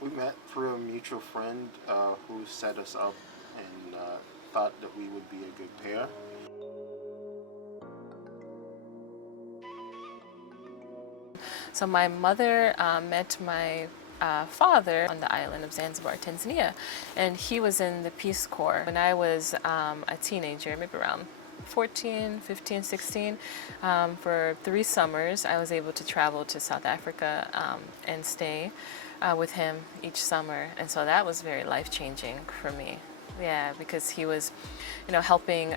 We met through a mutual friend who set us up and thought that we would be a good pair. So my mother met my father on the island of Zanzibar, Tanzania, and he was in the Peace Corps. When I was a teenager, maybe around 14, 15, 16, for 3 summers, I was able to travel to South Africa and stay with him each summer. And so that was very life-changing for me. Yeah, because he was, helping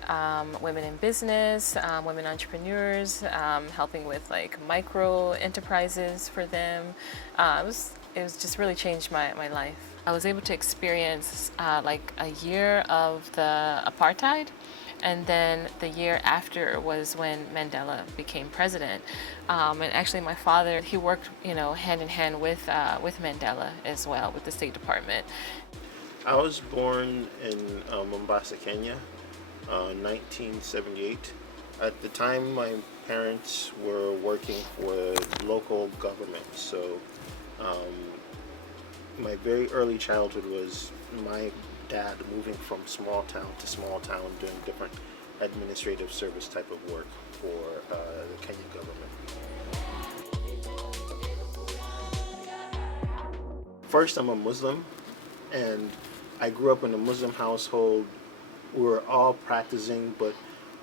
women in business, women entrepreneurs, helping with like micro enterprises for them. It was just really changed my life. I was able to experience like a year of the apartheid, and then the year after was when Mandela became president. And actually, my father, he worked, hand in hand with Mandela as well, with the State Department. I was born in Mombasa, Kenya, 1978. At the time, my parents were working for local government, so my very early childhood was my dad moving from small town to small town doing different administrative service type of work for the Kenyan government. First, I'm a Muslim, and I grew up in a Muslim household. We were all practicing, but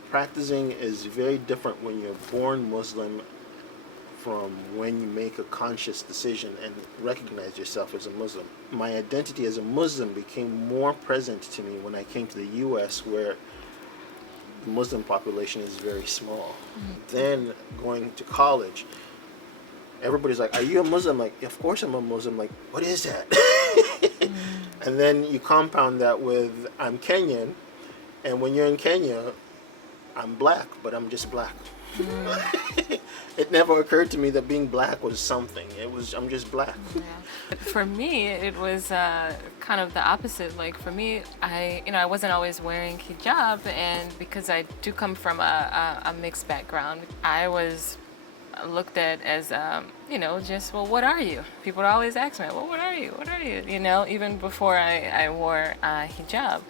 practicing is very different when you're born Muslim from when you make a conscious decision and recognize yourself as a Muslim. My identity as a Muslim became more present to me when I came to the US, where the Muslim population is very small. Then going to college, everybody's like, "Are you a Muslim?" Like, "Of course I'm a Muslim." Like, "What is that?" And then you compound that with, "I'm Kenyan," and when you're in Kenya, I'm black, but I'm just black. It never occurred to me that being black was something. I'm just black. Yeah. For me, it was kind of the opposite. Like for me, I wasn't always wearing hijab, and because I do come from a mixed background, I was looked at as, just, well, what are you? People would always ask me, well, what are you? What are you? Even before I wore hijab.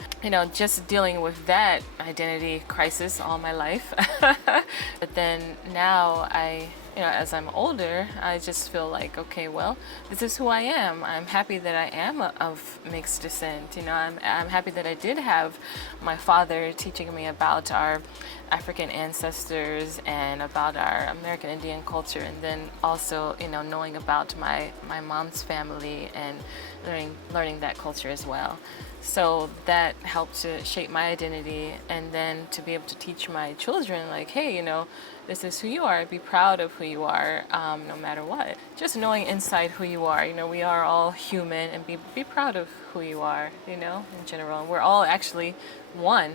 Just dealing with that identity crisis all my life. But then now as I'm older, I just feel like, okay, well, this is who I am. I'm happy that I am of mixed descent. I'm happy that I did have my father teaching me about our African ancestors and about our American Indian culture, and then also, knowing about my mom's family and learning that culture as well. So that helped to shape my identity, and then to be able to teach my children, like, hey, this is who you are. Be proud of who you are, no matter what. Just knowing inside who you are. We are all human, and be proud of who you are. In general, we're all actually one.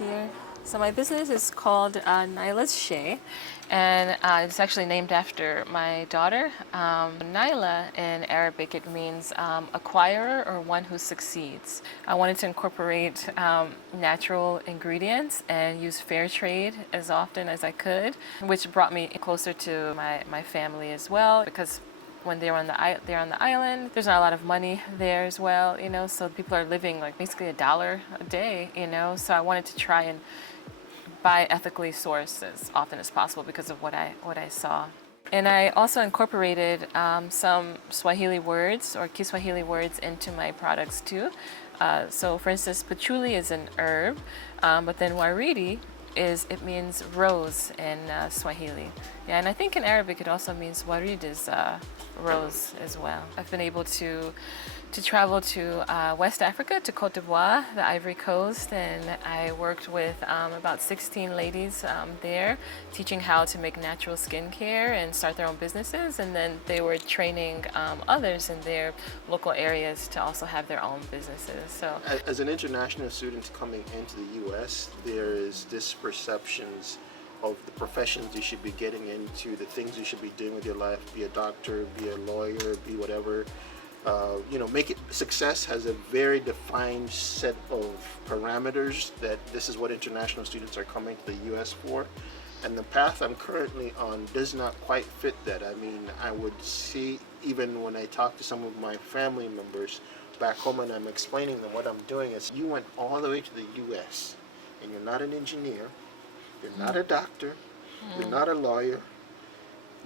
Here. So my business is called Nyla's Shea, and it's actually named after my daughter. Nyla in Arabic, it means acquirer or one who succeeds. I wanted to incorporate natural ingredients and use fair trade as often as I could, which brought me closer to my family as well, because when they're on the island, there's not a lot of money there as well, so people are living like basically $1 a day, so I wanted to try and buy ethically sourced as often as possible because of what I saw. And I also incorporated some Swahili words or Kiswahili words into my products too. So for instance, patchouli is an herb, but then waridi it means rose in Swahili. Yeah, and I think in Arabic it also means warid is rose as well. I've been able to travel to West Africa, to Cote d'Ivoire, the Ivory Coast, and I worked with about 16 ladies there, teaching how to make natural skincare and start their own businesses, and then they were training others in their local areas to also have their own businesses. So, as an international student coming into the U.S., there is this perceptions of the professions you should be getting into, the things you should be doing with your life, be a doctor, be a lawyer, be whatever. Make it success has a very defined set of parameters that this is what international students are coming to the U.S. for. And the path I'm currently on does not quite fit that. I mean, I would see, even when I talk to some of my family members back home and I'm explaining them what I'm doing, is you went all the way to the US and you're not an engineer, you're not a doctor, you're not a lawyer,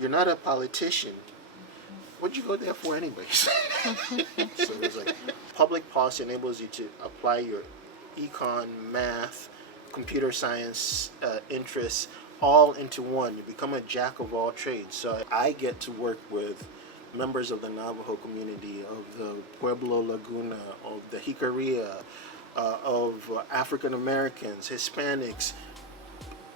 you're not a politician. What'd you go there for anyways? So it's like public policy enables you to apply your econ, math, computer science interests all into one. You become a jack of all trades. So I get to work with members of the Navajo community, of the Pueblo Laguna, of the Jicarilla, of African Americans, Hispanics,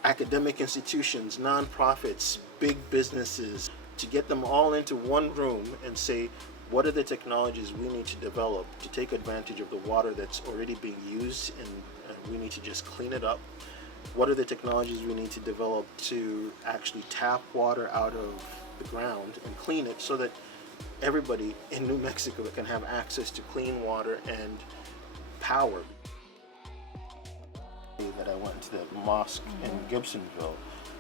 academic institutions, nonprofits, big businesses, to get them all into one room and say, what are the technologies we need to develop to take advantage of the water that's already being used, and we need to just clean it up? What are the technologies we need to develop to actually tap water out of the ground and clean it so that everybody in New Mexico can have access to clean water and power? That I went to the mosque in Gibsonville,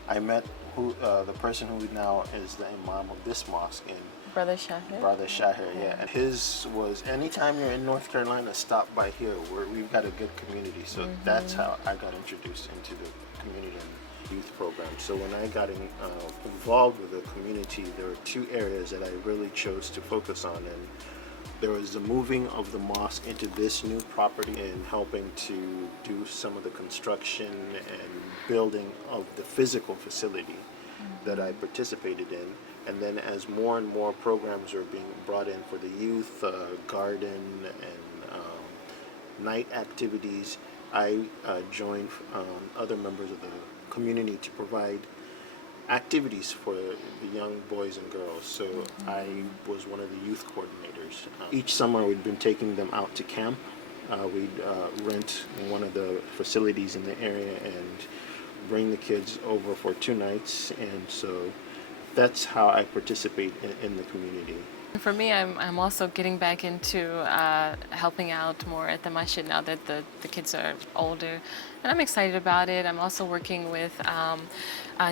I met the person who now is the imam of this mosque in Brother Shahir. Brother Shahir, yeah. And his was, anytime you're in North Carolina, stop by here where we've got a good community. So that's how I got introduced into the community and youth program. So when I got involved with the community, there were two areas that I really chose to focus on. And there was the moving of the mosque into this new property and helping to do some of the construction and building of the physical facility that I participated in. And then as more and more programs are being brought in for the youth, garden and night activities, I joined other members of the community to provide activities for the young boys and girls. So I was one of the youth coordinators. Each summer we'd been taking them out to camp. We'd rent one of the facilities in the area and bring the kids over for 2 nights. And so that's how I participate in the community. For me, I'm also getting back into helping out more at the masjid now that the kids are older, and I'm excited about it. I'm also working with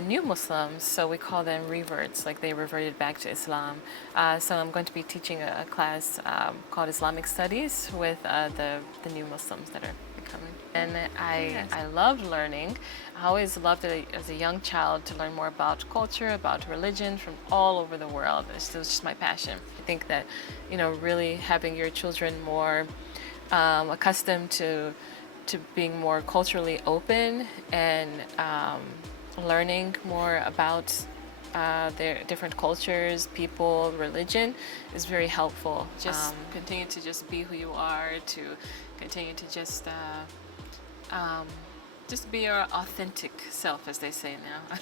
new Muslims, so we call them reverts, like they reverted back to Islam. So I'm going to be teaching a class called Islamic Studies with the new Muslims that are becoming. And I loved learning. I always loved it as a young child to learn more about culture, about religion from all over the world. It was just my passion. I think that, really having your children more accustomed to being more culturally open and learning more about their different cultures, people, religion is very helpful. Just continue to just be who you are, to continue to just be your authentic self, as they say now.